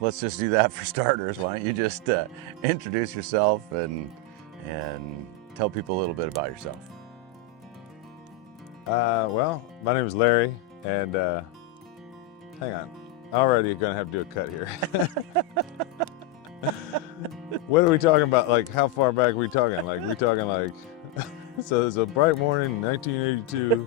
Let's just do that for starters. Why don't you just introduce yourself and tell people a little bit about yourself. Well, my name is Larry, and hang on, already gonna have to do a cut here. What are we talking about? Like, how far back are we talking? Like, we talking like, so it's a bright morning in 1982.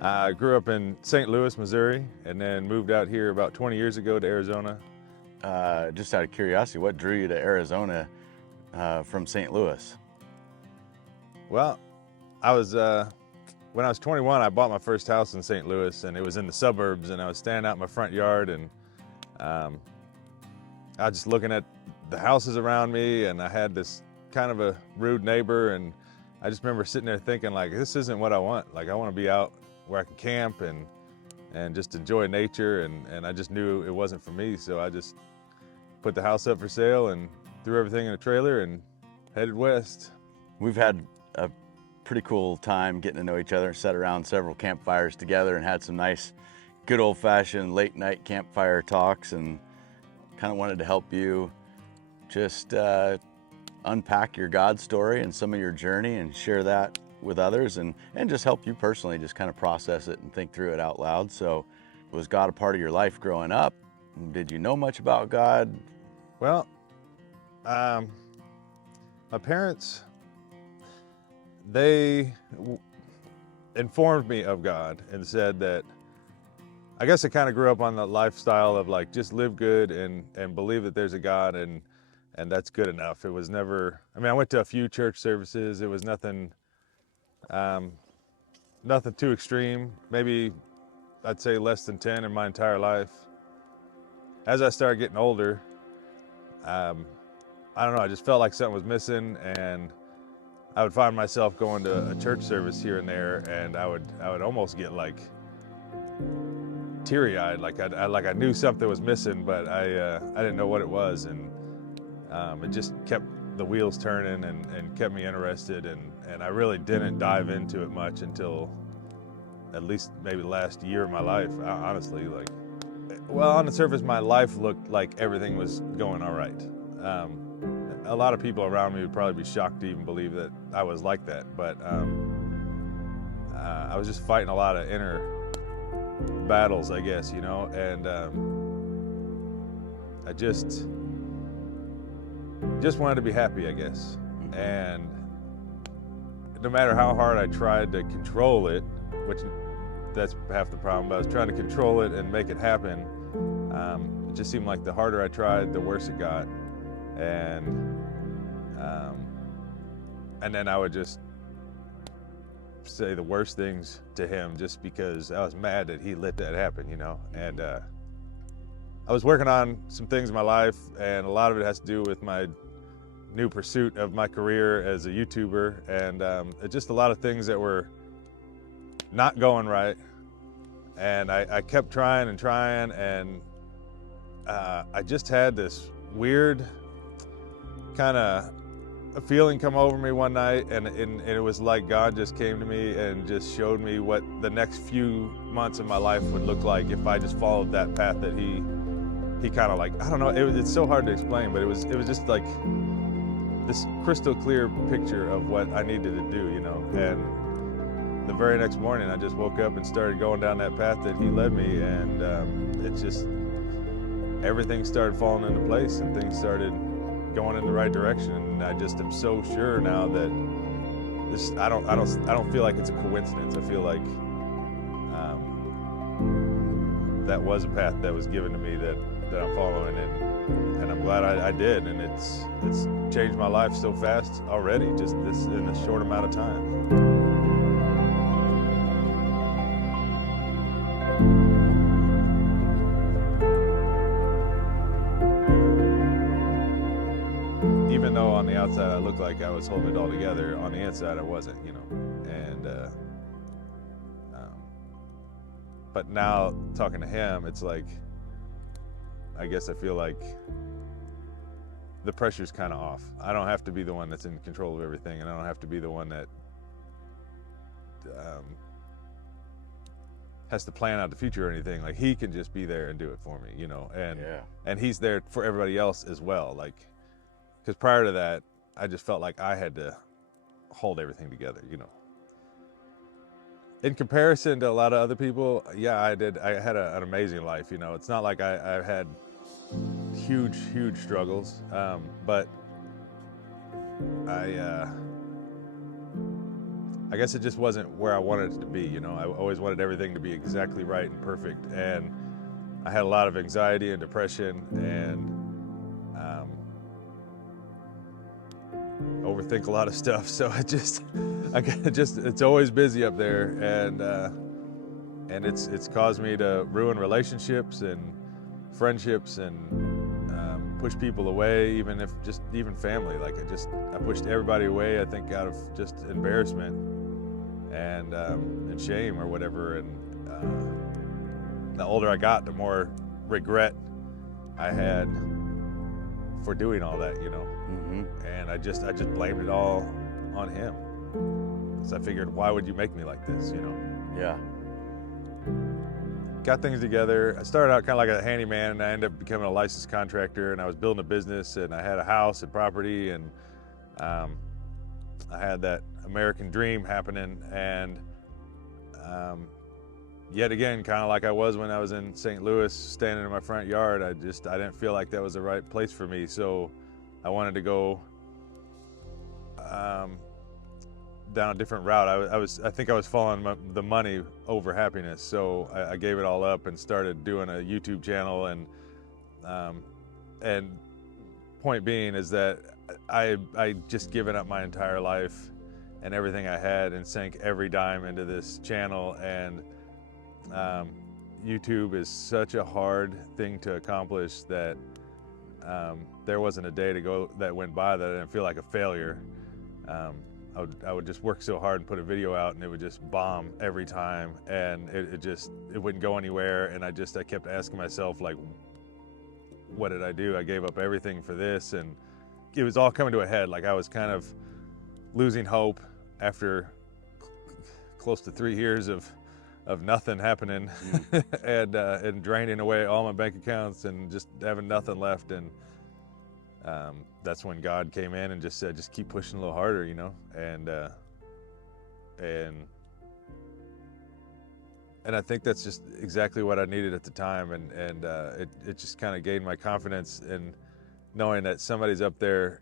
I grew up in St. Louis, Missouri, and then moved out here about 20 years ago to Arizona. Just out of curiosity, what drew you to Arizona from St. Louis? Well, when I was 21, I bought my first house in St. Louis, and it was in the suburbs, and I was standing out in my front yard, and I was just looking at the houses around me, and I had this kind of a rude neighbor, and I just remember sitting there thinking, like, this isn't what I want. Like, I want to be out where I can camp and just enjoy nature, and I just knew it wasn't for me, so I just put the house up for sale and threw everything in a trailer and headed west. We've had a pretty cool time getting to know each other, sat around several campfires together and had some nice, good old-fashioned late night campfire talks, and kind of wanted to help you just unpack your God story and some of your journey and share that with others, and just help you personally just kind of process it and think through it out loud. So, was God a part of your life growing up? Did you know much about God? Well, my parents, they informed me of God and said that, I guess I kind of grew up on the lifestyle of like, just live good and believe that there's a God, and that's good enough. It was never, I mean, I went to a few church services. It was nothing too extreme. Maybe I'd say less than 10 in my entire life. As I started getting older, I don't know, I just felt like something was missing, and I would find myself going to a church service here and there, and I would almost get like teary-eyed, like I knew something was missing, but I didn't know what it was, and it just kept the wheels turning and kept me interested, and I really didn't dive into it much until at least maybe the last year of my life, honestly. Like, well, on the surface, my life looked like everything was going all right. A lot of people around me would probably be shocked to even believe that I was like that, but I was just fighting a lot of inner battles, I guess, you know, and I just wanted to be happy, I guess. And no matter how hard I tried to control it, which that's half the problem, but I was trying to control it and make it happen, it just seemed like the harder I tried, the worse it got. And then I would just say the worst things to him just because I was mad that he let that happen, you know. And I was working on some things in my life, and a lot of it has to do with my new pursuit of my career as a YouTuber, and just a lot of things that were not going right. And I kept trying and trying, and I just had this weird kind of a feeling come over me one night, and it was like God just came to me and just showed me what the next few months of my life would look like if I just followed that path that he kind of, like, I don't know, it's so hard to explain, but it was just like this crystal clear picture of what I needed to do, you know. And the very next morning, I just woke up and started going down that path that he led me, and it just, everything started falling into place, and things started going in the right direction. And I just am so sure now that this, I don't feel like it's a coincidence. I feel like that was a path that was given to me that I'm following, and I'm glad I did, and it's changed my life so fast already, just this in a short amount of time. Even though on the outside I looked like I was holding it all together, on the inside I wasn't, you know. And but now talking to him, it's like, I guess I feel like the pressure's kind of off. I don't have to be the one that's in control of everything, and I don't have to be the one that has to plan out the future or anything. Like, he can just be there and do it for me, you know, and he's there for everybody else as well. Like, because prior to that, I just felt like I had to hold everything together, you know. In comparison to a lot of other people, yeah, I did. I had an amazing life, you know. It's not like I had huge struggles, but I guess it just wasn't where I wanted it to be, you know. I always wanted everything to be exactly right and perfect, and I had a lot of anxiety and depression, and overthink a lot of stuff. So it's always busy up there, and it's caused me to ruin relationships and friendships, and push people away, even family. Like, I pushed everybody away, I think, out of just embarrassment and shame or whatever. And the older I got, the more regret I had for doing all that, you know. And I just blamed it all on him. So I figured, why would you make me like this, you know? Yeah. Got things together. I started out kind of like a handyman, and I ended up becoming a licensed contractor, and I was building a business, and I had a house and property, and I had that American dream happening. And yet again, kind of like I was when I was in St. Louis, standing in my front yard, I didn't feel like that was the right place for me. So I wanted to go down a different route. I think I was following the money over happiness. So I gave it all up and started doing a YouTube channel. And point being is that I just given up my entire life and everything I had, and sank every dime into this channel. And YouTube is such a hard thing to accomplish that there wasn't a day that went by that I didn't feel like a failure. I would just work so hard and put a video out, and it would just bomb every time, and it wouldn't go anywhere. And I kept asking myself, like, what did I do? I gave up everything for this, and it was all coming to a head. Like, I was kind of losing hope after close to 3 years of nothing happening, and draining away all my bank accounts and just having nothing left. And that's when God came in and just said, just keep pushing a little harder, you know. And I think that's just exactly what I needed at the time. And it just kind of gained my confidence in knowing that somebody's up there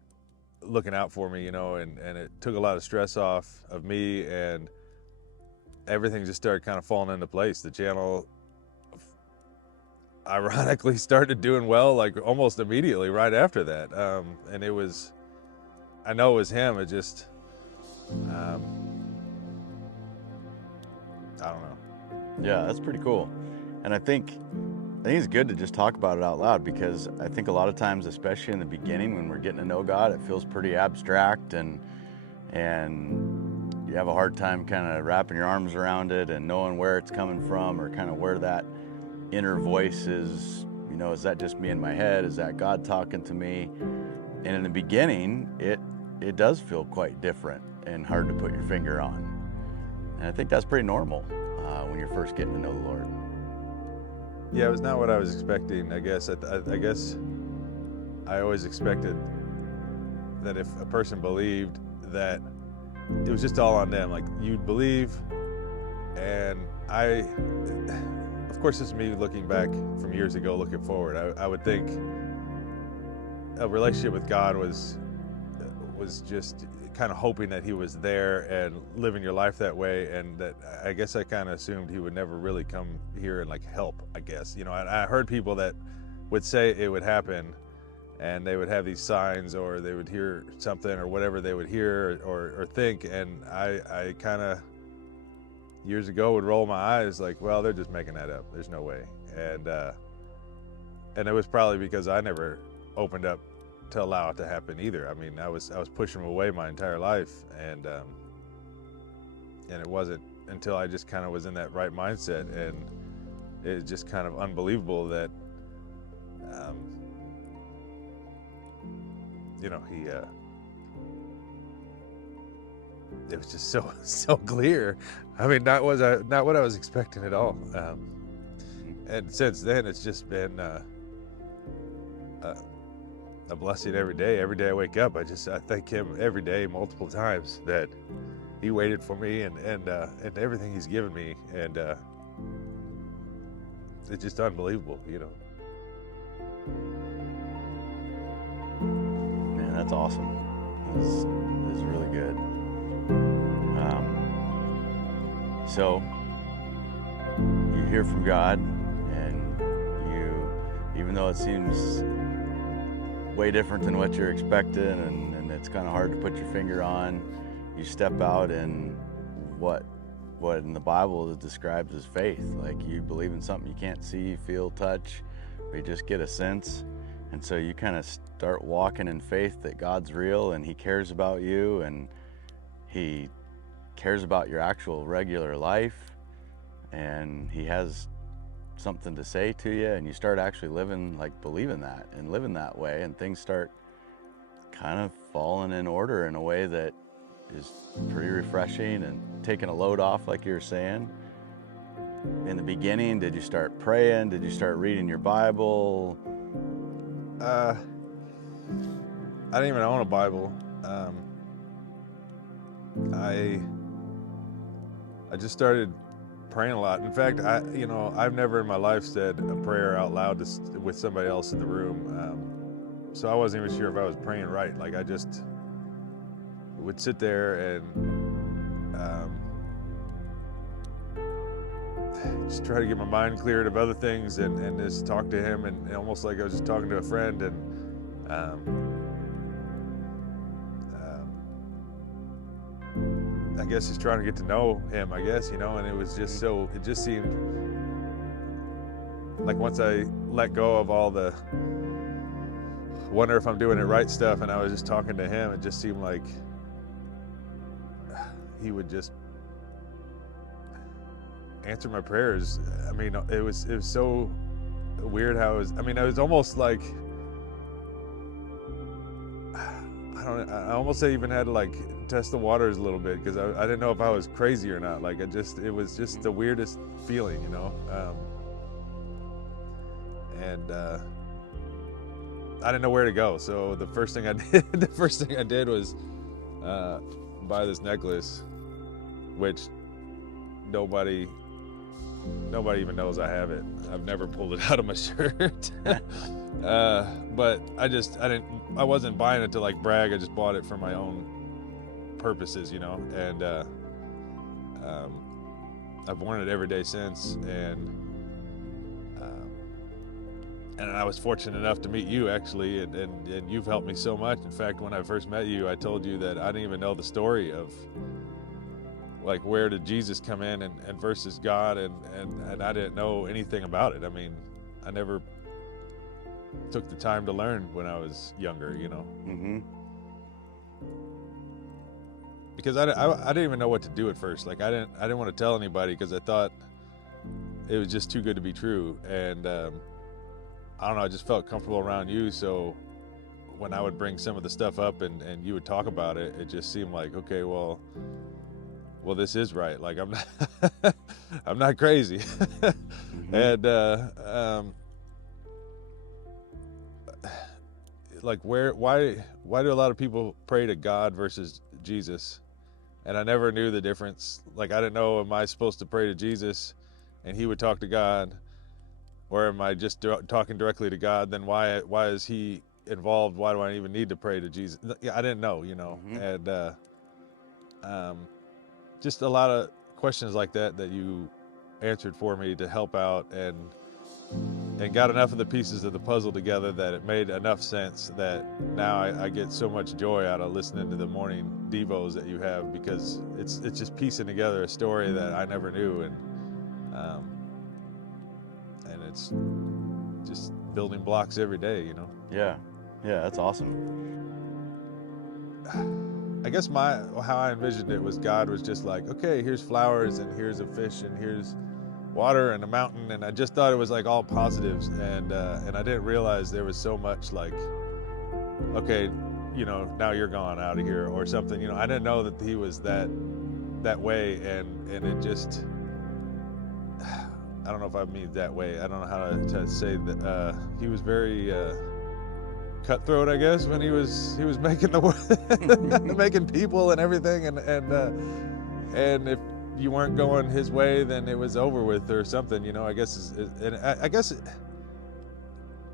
looking out for me, you know. And it took a lot of stress off of me, and everything just started kind of falling into place. The channel ironically started doing well, like almost immediately right after that. And I know it was him. It just, I don't know. Yeah, that's pretty cool. And I think it's good to just talk about it out loud, because I think a lot of times, especially in the beginning when we're getting to know God, it feels pretty abstract, and you have a hard time kind of wrapping your arms around it and knowing where it's coming from, or kind of where that inner voice is. You know, is that just me in my head? Is that God talking to me? And in the beginning, it does feel quite different and hard to put your finger on. And I think that's pretty normal when you're first getting to know the Lord. Yeah, it was not what I was expecting, I guess. I guess I always expected that if a person believed, that it was just all on them. Like, you'd believe, and of course, this is me looking back from years ago, looking forward. I would think a relationship with God was just kind of hoping that he was there and living your life that way. And that, I guess I kind of assumed he would never really come here and like help, I guess. You know, I heard people that would say it would happen, and they would have these signs, or they would hear something, or whatever they would hear or think. And I kind of, years ago, would roll my eyes like, well, they're just making that up. There's no way. And it was probably because I never opened up to allow it to happen either. I mean, I was pushing them away my entire life, and it wasn't until I just kind of was in that right mindset, and it's just kind of unbelievable that you know, it was just so clear. I mean, not what I was expecting at all. And since then, it's just been a blessing every day. Every day I wake up, I thank him every day, multiple times, that he waited for me and everything he's given me, and it's just unbelievable, you know. Man, that's awesome. It's really good. So you hear from God, and even though it seems way different than what you're expecting, and it's kind of hard to put your finger on, you step out in what in the Bible is described as faith. Like, you believe in something you can't see, feel, touch, but you just get a sense. And so you kind of start walking in faith that God's real, and he cares about you, and he cares about your actual regular life, and he has something to say to you, and you start actually living, like, believing that and living that way, and things start kind of falling in order in a way that is pretty refreshing and taking a load off, like you were saying. In the beginning, did you start praying? Did you start reading your Bible? I didn't even own a Bible. I just started praying a lot. In fact, I've never in my life said a prayer out loud with somebody else in the room. So I wasn't even sure if I was praying right. Like, I just would sit there and just try to get my mind cleared of other things, and just talk to him, and almost like I was just talking to a friend. And I guess just trying to get to know him, I guess, you know. And it was just it just seemed like once I let go of all the wonder if I'm doing it right stuff, and I was just talking to him, it just seemed like he would just answer my prayers. I mean, it was so weird how it was almost like, I almost say even had to, like, test the waters a little bit, because I didn't know if I was crazy or not. Like, it was just the weirdest feeling, you know. I didn't know where to go. So the first thing I did was buy this necklace, which nobody even knows I have it. I've never pulled it out of my shirt. But I wasn't buying it to, like, brag. I just bought it for my own purposes, you know. And I've worn it every day since, and I was fortunate enough to meet you, actually, and you've helped me so much. In fact, when I first met you, I told you that I didn't even know the story of, like, where did Jesus come in and versus God, and I didn't know anything about it. I mean, I never took the time to learn when I was younger, you know. Mm-hmm. Because I didn't even know what to do at first. Like, I didn't want to tell anybody, because I thought it was just too good to be true. And I don't know, I just felt comfortable around you. So when I would bring some of the stuff up and you would talk about it, it just seemed like, okay, well, this is right. Like, I'm not crazy. Mm-hmm. And like, why do a lot of people pray to God versus Jesus? And I never knew the difference. Like, I didn't know, am I supposed to pray to Jesus and he would talk to God, or am I just talking directly to God? Then why is he involved? Why do I even need to pray to Jesus? Yeah, I didn't know, you know. Mm-hmm. And just a lot of questions like that you answered for me to help out, and got enough of the pieces of the puzzle together that it made enough sense that now I get so much joy out of listening to the morning devos that you have, because it's just piecing together a story that I never knew, and it's just building blocks every day, you know. Yeah, that's awesome. I guess how I envisioned it was God was just like, okay, here's flowers, and here's a fish, and here's water and a mountain, and I just thought it was like all positives, and I didn't realize there was so much, like, okay, now you're gone out of here or something. I didn't know that he was that way, and it just, I don't know if I mean that way. I don't know how to say that. He was very cutthroat, I guess, when he was making making people and everything, and if you weren't going his way, then it was over with or something. I guess, and I guess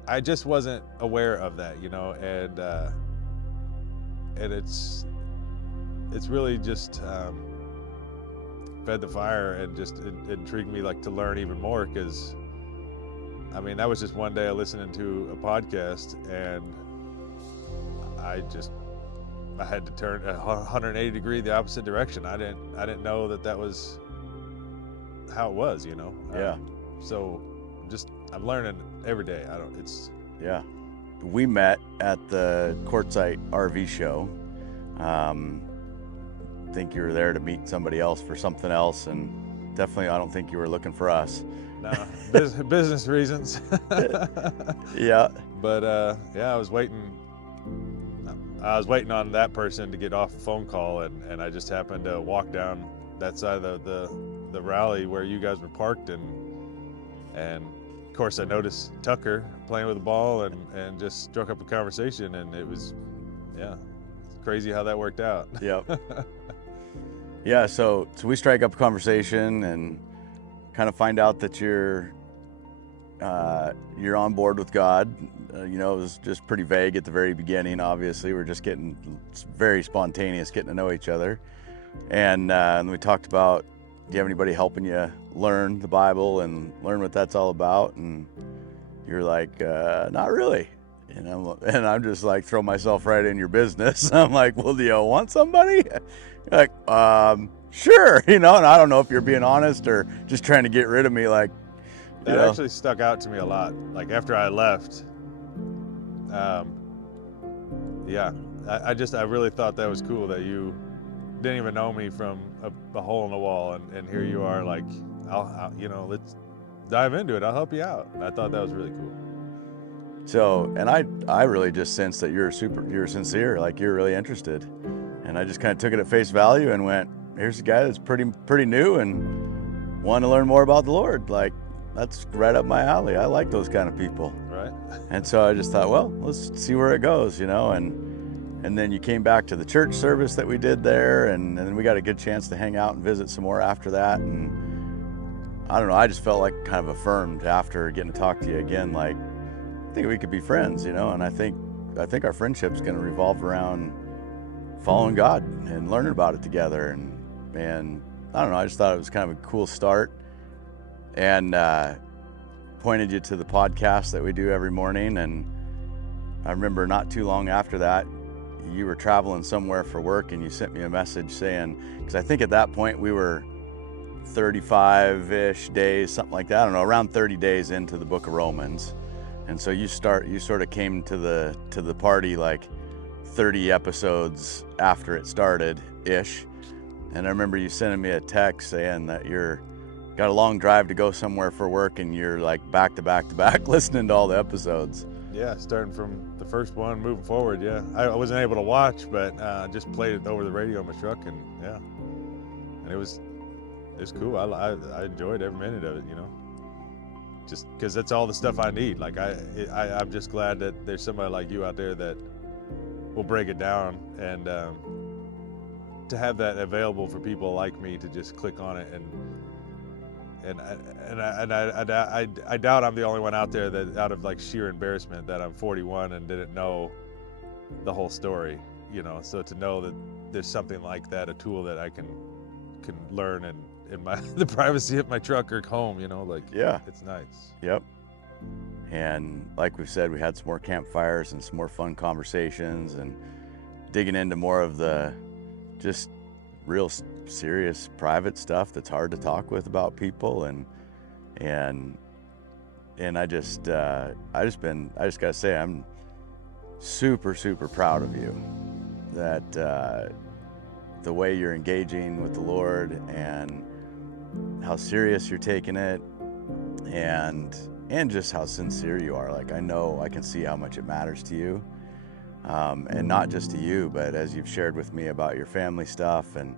I just wasn't aware of that, and it's really just fed the fire and just intrigued me, like, to learn even more, because that was just one day I listening to a podcast, and I had to turn 180 degree the opposite direction. I didn't know that was how it was, Yeah. So I'm learning every day. Yeah. We met at the Quartzsite RV show. I think you were there to meet somebody else for something else, and definitely I don't think you were looking for us. No, business reasons. Yeah. But I was waiting on that person to get off a phone call, and I just happened to walk down that side of the rally where you guys were parked, and of course I noticed Tucker playing with the ball, and just struck up a conversation, and it was, it's crazy how that worked out. Yep. Yeah, so we strike up a conversation and kind of find out that you're on board with God. It was just pretty vague at the very beginning. Obviously, we're just getting very spontaneous, getting to know each other. And we talked about, do you have anybody helping you learn the Bible and learn what that's all about? And you're like, not really. And I'm just like, throw myself right in your business. I'm like, well, do you want somebody? You're like, sure. And I don't know if you're being honest or just trying to get rid of me. Like, that actually stuck out to me a lot. Like, after I left, I really thought that was cool, that you didn't even know me from a hole in the wall, and here you are, like, I'll let's dive into it. I'll help you out. And I thought that was really cool. So, and I really just sensed that you're sincere, like you're really interested. And I just kind of took it at face value and went, here's a guy that's pretty new and want to learn more about the Lord. Like, that's right up my alley. I like those kind of people. Right. And so I just thought, well, let's see where it goes, and then you came back to the church service that we did there, and then we got a good chance to hang out and visit some more after that. And I don't know, I just felt like kind of affirmed after getting to talk to you again, like, I think we could be friends, and I think our friendship's going to revolve around following God and learning about it together. And I don't know, I just thought it was kind of a cool start, and pointed you to the podcast that we do every morning. And I remember not too long after that, you were traveling somewhere for work, and you sent me a message saying, because I think at that point we were 35-ish days, something like that, I don't know, around 30 days into the book of Romans. And so you sort of came to the party like 30 episodes after it started ish. And I remember you sending me a text saying that you're got a long drive to go somewhere for work, and you're like back to back listening to all the episodes. Yeah, starting from the first one, moving forward. Yeah, I wasn't able to watch, but just played it over the radio in my truck, and and it was cool. I enjoyed every minute of it, just because that's all the stuff I need. Like, I'm just glad that there's somebody like you out there that will break it down, and to have that available for people like me to just click on it, and I doubt I'm the only one out there that, out of like sheer embarrassment, that I'm 41 and didn't know the whole story, so to know that there's something like that, a tool that I can learn in the privacy of my truck or home, it's nice. Yep. And like we said, we had some more campfires and some more fun conversations, and digging into more of the just real serious private stuff that's hard to talk with about people. And I just gotta say, I'm super proud of you, that the way you're engaging with the Lord and how serious you're taking it, and just how sincere you are. Like, I know I can see how much it matters to you. And not just to you, but as you've shared with me about your family stuff, and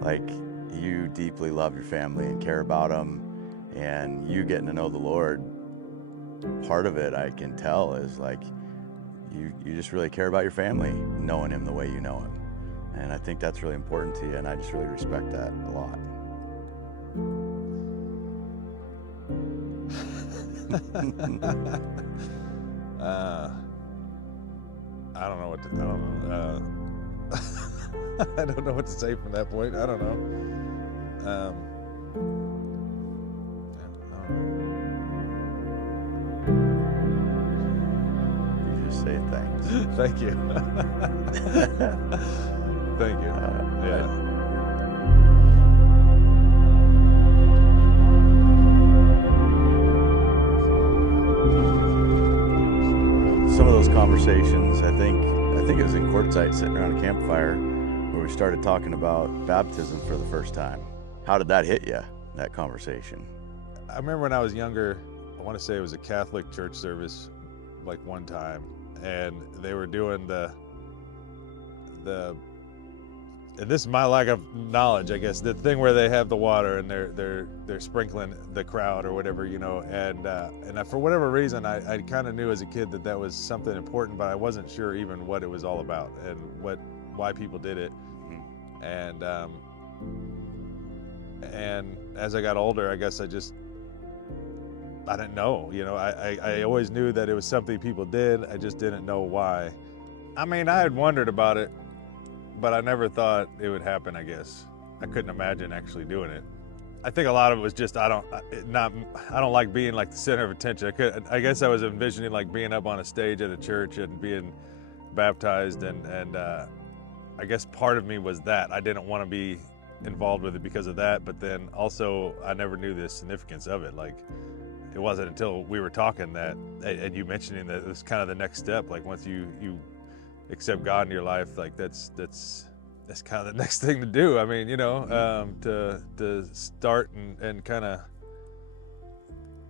like you deeply love your family and care about them, and you getting to know the Lord, part of it I can tell is like you just really care about your family, knowing him the way you know him. And I think that's really important to you, and I just really respect that a lot. I don't know what to, I don't know what to say from that point. I don't know. You just say thanks. Thank you. Thank you. Yeah. Some of those conversations, I think it was in Quartzsite, sitting around a campfire, where we started talking about baptism for the first time. How did that hit you, that conversation? I remember when I was younger, I want to say it was a Catholic church service, like one time, and they were doing the and this is my lack of knowledge, I guess, the thing where they have the water and they're sprinkling the crowd or whatever, you know, and for whatever reason, I kind of knew as a kid that was something important, but I wasn't sure even what it was all about and why people did it. Mm-hmm. And as I got older, I guess I didn't know, you know, I always knew that it was something people did. I just didn't know why. I mean, I had wondered about it, but I never thought it would happen, I guess. I couldn't imagine actually doing it. I think a lot of it was just I don't like being like the center of attention. I guess I was envisioning like being up on a stage at a church and being baptized, and I guess part of me was that. I didn't want to be involved with it because of that, but then also I never knew the significance of it. Like, it wasn't until we were talking that, and you mentioning that it was kind of the next step, like once you accept God in your life, like that's kind of the next thing to do. I mean, you know, to start and kind of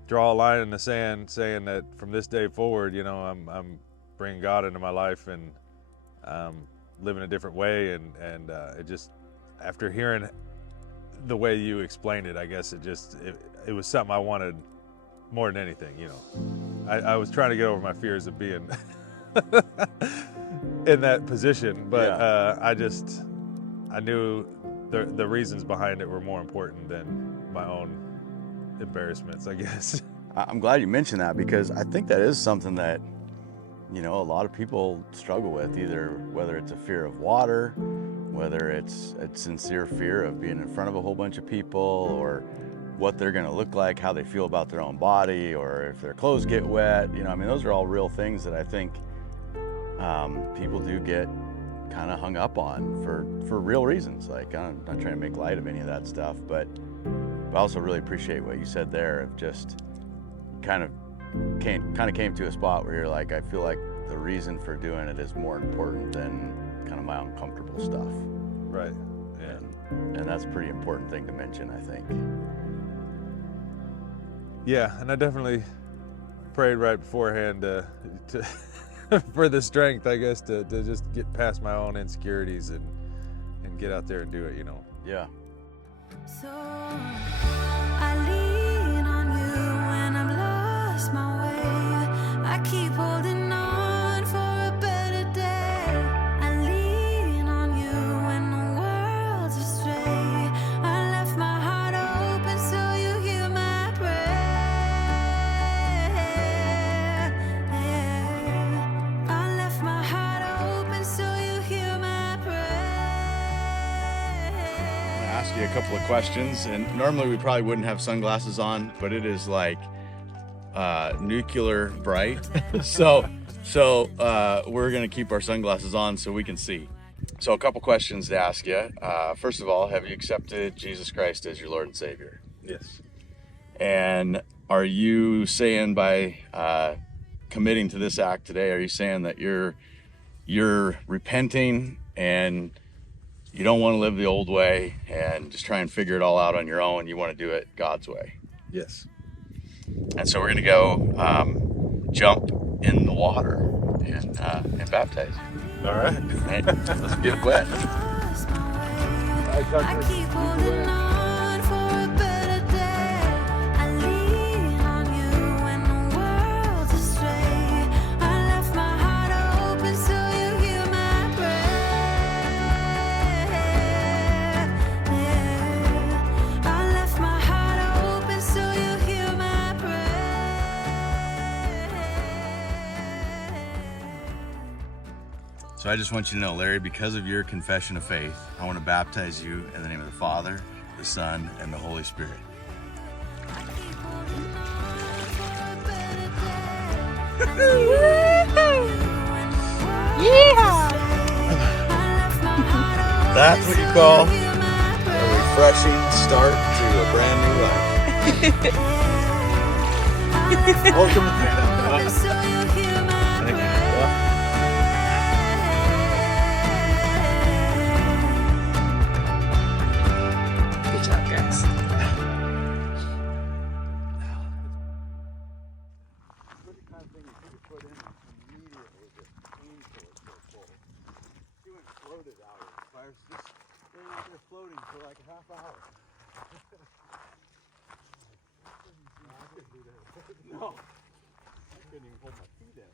draw a line in the sand, saying that from this day forward, you know, I'm bringing God into my life and living a different way, and it just, after hearing the way you explained it, I guess it was something I wanted more than anything, you know. I was trying to get over my fears of being in that position, but yeah. I knew the reasons behind it were more important than my own embarrassments, I guess. I'm glad you mentioned that, because I think that is something that, you know, a lot of people struggle with, either whether it's a fear of water, whether it's a sincere fear of being in front of a whole bunch of people, or what they're going to look like, how they feel about their own body, or if their clothes get wet. You know, I mean, those are all real things that I think people do get kind of hung up on for real reasons. Like, I'm not trying to make light of any of that stuff, but I also really appreciate what you said there, of just kind of came to a spot where you're like, I feel like the reason for doing it is more important than kind of my uncomfortable stuff. Right. Yeah. And that's a pretty important thing to mention, I think. Yeah, and I definitely prayed right beforehand to for the strength, I guess, to just get past my own insecurities and get out there and do it, you know. Yeah. So I lean on you when I'm lost my way. I keep holding on for a better day. I lean on you when the world's astray. I left my heart open so you hear my prayer. I left my heart open so you hear my prayer. Ask you a couple of questions, and normally we probably wouldn't have sunglasses on, but it is like nuclear bright. so we're gonna keep our sunglasses on so we can see. So a couple questions to ask you. First of all, have you accepted Jesus Christ as your Lord and Savior? Yes. And are you saying, by committing to this act today, are you saying that you're repenting and you don't want to live the old way and just try and figure it all out on your own? You want to do it God's way? Yes. And so we're going to go jump in the water. and baptize you. All right. Right? Let's get wet. I keep holding on for a better day. I lean on you when the world's astray. I left my heart open so you hear my prayer. I left my heart open so you hear my prayer. So I just want you to know, Larry, because of your confession of faith, I want to baptize you in the name of the Father, the Son, and the Holy Spirit. I keep holding on for a better day. Yeah. That's what you call a refreshing start to a brand new life. Welcome to freedom. Thank you. Good job, guys. She went floated out of the fire. Just laying out there floating for like a half hour. No, I couldn't even hold my feet in.